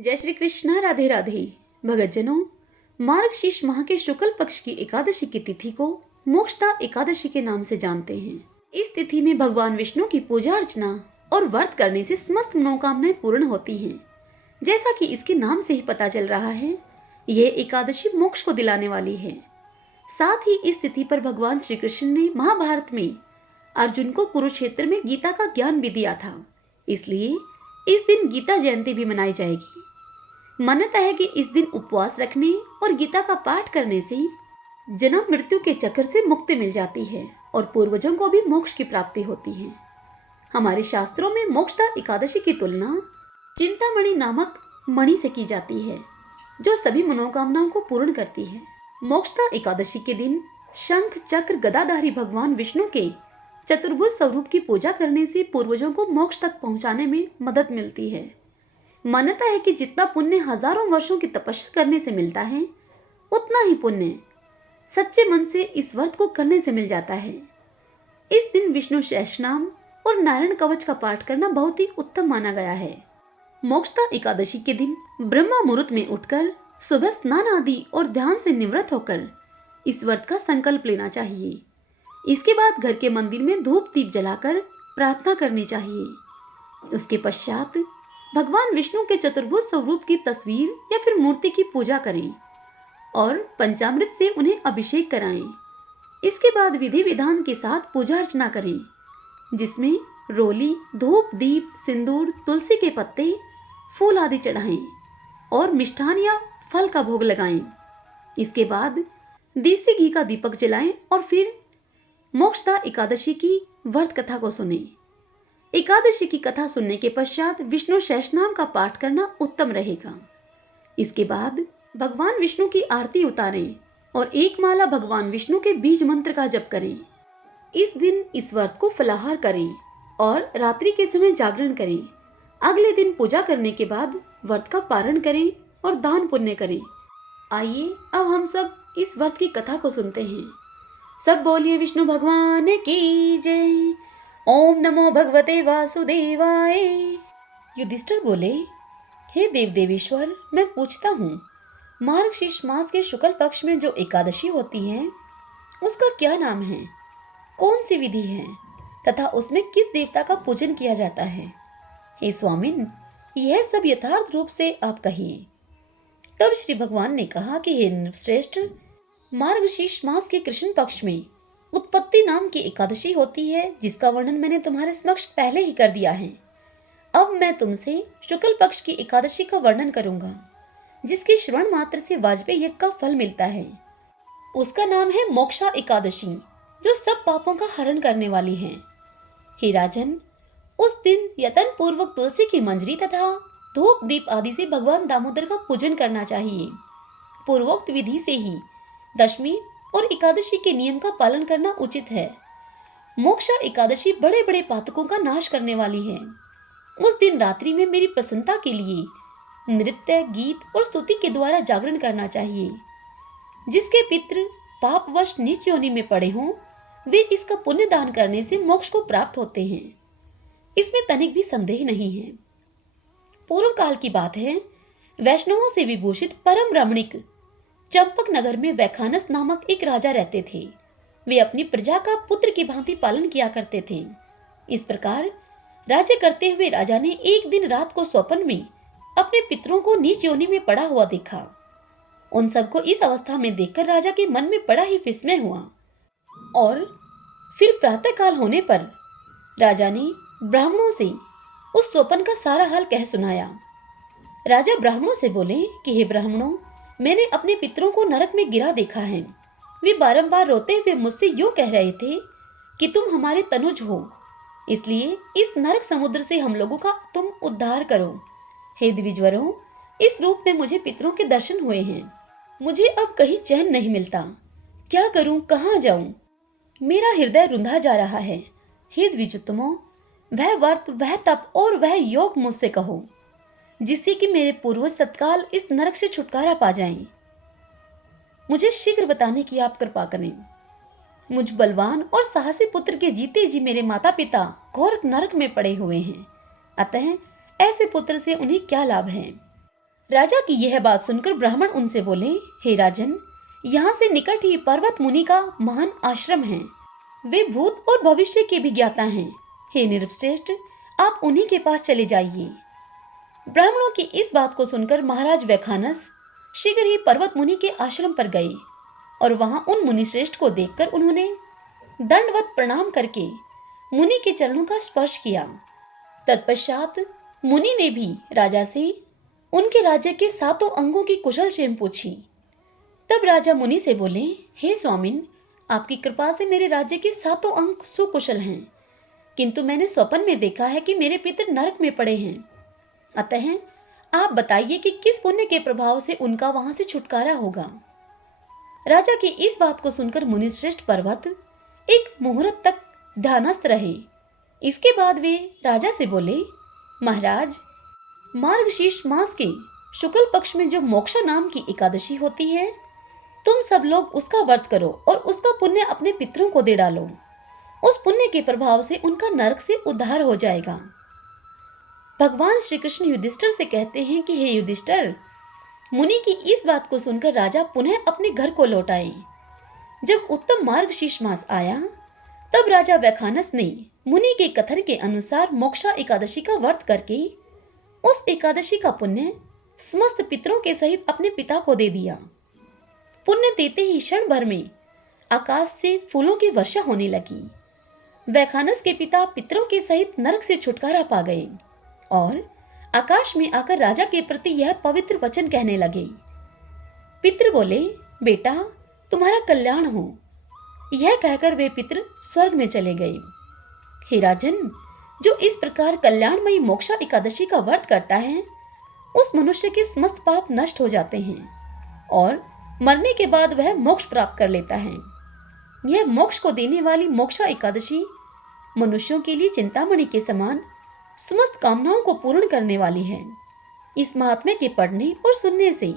जय श्री कृष्णा। राधे राधे। भगतजनों, मार्गशीर्ष माह के शुक्ल पक्ष की एकादशी की तिथि को मोक्षदा एकादशी के नाम से जानते हैं। इस तिथि में भगवान विष्णु की पूजा अर्चना और व्रत करने से समस्त मनोकामनाएं पूर्ण होती हैं। जैसा कि इसके नाम से ही पता चल रहा है, यह एकादशी मोक्ष को दिलाने वाली है। साथ ही इस तिथि पर भगवान श्री कृष्ण ने महाभारत में अर्जुन को कुरुक्षेत्र में गीता का ज्ञान भी दिया था, इसलिए इस दिन गीता जयंती भी मनाई जाएगी। मान्यता है कि इस दिन उपवास रखने और गीता का पाठ करने से जन्म मृत्यु के चक्र से मुक्ति मिल जाती है और पूर्वजों को भी मोक्ष की प्राप्ति होती है। हमारे शास्त्रों में मोक्षदा एकादशी की तुलना चिंतामणि नामक मणि से की जाती है, जो सभी मनोकामनाओं को पूर्ण करती है। मोक्षदा एकादशी के दिन शंख चक्र गदाधारी भगवान विष्णु के चतुर्भुज स्वरूप की पूजा करने से पूर्वजों को मोक्ष तक पहुंचाने में मदद मिलती है। मान्यता है कि जितना पुण्य हजारों वर्षों की तपस्या करने से मिलता है, उतना ही पुण्य सच्चे मन से इस व्रत को करने से मिल जाता है। इस दिन विष्णु सहस्रनाम और नारायण कवच का पाठ करना बहुत ही उत्तम माना गया है। मोक्षदा एकादशी के दिन ब्रह्मा मुहूर्त में उठकर सुबह स्नान आदि और ध्यान से निवृत्त होकर इस व्रत का संकल्प लेना चाहिए। इसके बाद घर के मंदिर में धूप दीप जलाकर प्रार्थना करनी चाहिए। उसके पश्चात भगवान विष्णु के चतुर्भुज स्वरूप की तस्वीर या फिर मूर्ति की पूजा करें और पंचामृत से उन्हें अभिषेक कराएं। इसके बाद विधि विधान के साथ पूजा अर्चना करें, जिसमें रोली, धूप दीप, सिंदूर, तुलसी के पत्ते, फूल आदि चढ़ाएं और मिष्ठान या फल का भोग लगाएं। इसके बाद देसी घी का दीपक जलाएं और फिर मोक्षदा एकादशी की व्रत कथा को सुने। एकादशी की कथा सुनने के पश्चात विष्णु सहस्रनाम का पाठ करना उत्तम रहेगा। इसके बाद भगवान विष्णु की आरती उतारें और एक माला भगवान विष्णु के बीज मंत्र का जप करें। इस दिन इस व्रत को फलाहार करें और रात्रि के समय जागरण करें। अगले दिन पूजा करने के बाद व्रत का पारण करें और दान पुण्य करें। आइए अब हम सब इस व्रत की कथा को सुनते हैं। सब बोलिए विष्णु भगवान की जय। ओम नमो भगवते वासुदेवाय। युधिष्ठिर बोले, हे देव देवेश्वर, मैं पूछता हूँ, मार्गशीर्ष मास के शुक्ल पक्ष में जो एकादशी होती है, उसका क्या नाम है, कौन सी विधि है तथा उसमें किस देवता का पूजन किया जाता है? हे स्वामिन, यह सब यथार्थ रूप से आप कहिए। तब श्री भगवान ने कहा कि हे नृपश्रेष्ठ, मार्गशीर्ष मास के कृष्ण पक्ष में उत्पत्ति नाम की एकादशी होती है, जिसका वर्णन मैंने तुम्हारे समक्ष पहले ही कर दिया है। अब मैं तुमसे शुक्ल पक्ष की एकादशी का वर्णन करूंगा, जिसके श्रवण मात्र से वाजपेय यज्ञ का फल मिलता है। उसका नाम है मोक्षा एकादशी, जो सब पापों का हरण करने वाली है। हे राजन, उस दिन यतन पूर्वक तुलसी की मंजरी तथा धूप दीप आदि से भगवान दामोदर का पूजन करना चाहिए। पूर्वोक्त विधि से ही दशमी और एकादशी के नियम का पालन करना उचित है। मोक्षा एकादशी बड़े बड़े पातकों का नाश करने वाली है। उस दिन रात्रि में मेरी प्रसन्नता के लिए नृत्य, गीत और स्तुति के द्वारा जागरण करना चाहिए। जिसके पितृ पापवश नीच योनि में पड़े हों, वे इसका पुण्य दान करने से मोक्ष को प्राप्त होते हैं। इसमें तनिक भी संदेह नहीं है। पूर्व काल की बात है, वैष्णवों से विभूषित परम रमणीक चंपक नगर में वैखानस नामक एक राजा रहते थे। वे अपनी प्रजा का पुत्र की भांति पालन किया करते थे। इस प्रकार राज्य करते हुए राजा ने एक दिन रात को स्वप्न में अपने पितरों को नीच योनि में पड़ा हुआ देखा। उन सबको इस अवस्था में देखकर राजा के मन में बड़ा ही विस्मय हुआ और फिर प्रातः काल होने पर राजा ने ब्राह्मणों से उस स्वप्न का सारा हाल कह सुनाया। राजा ब्राह्मणों से बोले कि हे ब्राह्मणों, मैंने अपने पितरों को नरक में गिरा देखा है। वे बारंबार रोते हुए मुझसे यूं कह रहे थे कि तुम हमारे तनुज हो, इसलिए इस नरक समुद्र से हम लोगों का तुम उद्धार करो। हे द्विजवरों, इस रूप में मुझे पितरों के दर्शन हुए हैं। मुझे अब कहीं चैन नहीं मिलता। क्या करूं, कहाँ जाऊं? मेरा हृदय रुंधा जा रहा है। हे द्विजोत्तमों, वह व्रत, वह तप और वह योग मुझसे कहो, जिससे कि मेरे पूर्वज तत्काल इस नरक से छुटकारा पा जाएं। मुझे शीघ्र बताने की आप कृपा करें। मुझ बलवान और साहसी पुत्र के जीते जी मेरे माता पिता घोर नरक में पड़े हुए हैं, अतः ऐसे पुत्र से उन्हें क्या लाभ है? राजा की यह बात सुनकर ब्राह्मण उनसे बोले, हे राजन, यहाँ से निकट ही पर्वत मुनि का महान आश्रम है। वे भूत और भविष्य के भी ज्ञाता हैं। हे नृपश्रेष्ठ, आप उन्हीं के पास चले जाइए। ब्राह्मणों की इस बात को सुनकर महाराज वैखानस शीघ्र ही पर्वत मुनि के आश्रम पर गए और वहां उन मुनिश्रेष्ठ को देखकर उन्होंने दंडवत प्रणाम करके मुनि के चरणों का स्पर्श किया। तत्पश्चात मुनि ने भी राजा से उनके राज्य के 7 अंगों की कुशल क्षेम पूछी। तब राजा मुनि से बोले, हे स्वामिन, आपकी कृपा से मेरे राज्य के 7 अंग सुकुशल हैं, किंतु मैंने स्वप्न में देखा है कि मेरे पितर नरक में पड़े हैं। अतः आप बताइए कि किस पुण्य के प्रभाव से उनका वहां से छुटकारा होगा। राजा की इस बात को सुनकर मुनिश्रेष्ठ पर्वत एक मुहूर्त तक ध्यानस्थ रहे। इसके बाद वे राजा से बोले, महाराज, मार्गशीर्ष मास के शुक्ल पक्ष में जो मोक्षा नाम की एकादशी होती है, तुम सब लोग उसका व्रत करो और उसका पुण्य अपने पितरों को दे डालो। उस पुण्य के प्रभाव से उनका नरक से उद्धार हो जाएगा। भगवान श्री कृष्ण युधिष्ठिर से कहते हैं कि हे युधिष्ठिर, मुनि की इस बात को सुनकर राजा पुनः अपने घर को लौट आए। जब उत्तम मार्गशीर्ष मास आया, तब राजा वैखानस ने मुनि के कथन के अनुसार मोक्षा एकादशी का व्रत करके उस एकादशी का पुण्य समस्त पितरों के सहित अपने पिता को दे दिया। पुण्य देते ही क्षण भर में आकाश से फूलों की वर्षा होने लगी। वैखानस के पिता पितरों के सहित नरक से छुटकारा पा गए और आकाश में आकर राजा के प्रति यह पवित्र वचन कहने लगे। पितृ बोले, बेटा, तुम्हारा कल्याण हो। यह कहकर वे पितृ स्वर्ग में चले गए। हे राजन, जो इस प्रकार कल्याणमयी मोक्षा एकादशी का व्रत करता है, उस मनुष्य के समस्त पाप नष्ट हो जाते हैं और मरने के बाद वह मोक्ष प्राप्त कर लेता है। यह मोक्ष को देने वाली मोक्षा एकादशी मनुष्यों के लिए चिंतामणि के समान समस्त कामनाओं को पूर्ण करने वाली है। इस महात्म्य के पढ़ने और सुनने से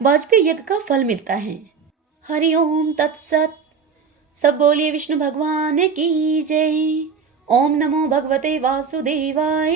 वाजपेयी यज्ञ का फल मिलता है। हरि ओम तत्सत। सब बोलिए विष्णु भगवान की जय। ओम नमो भगवते वासुदेवाय।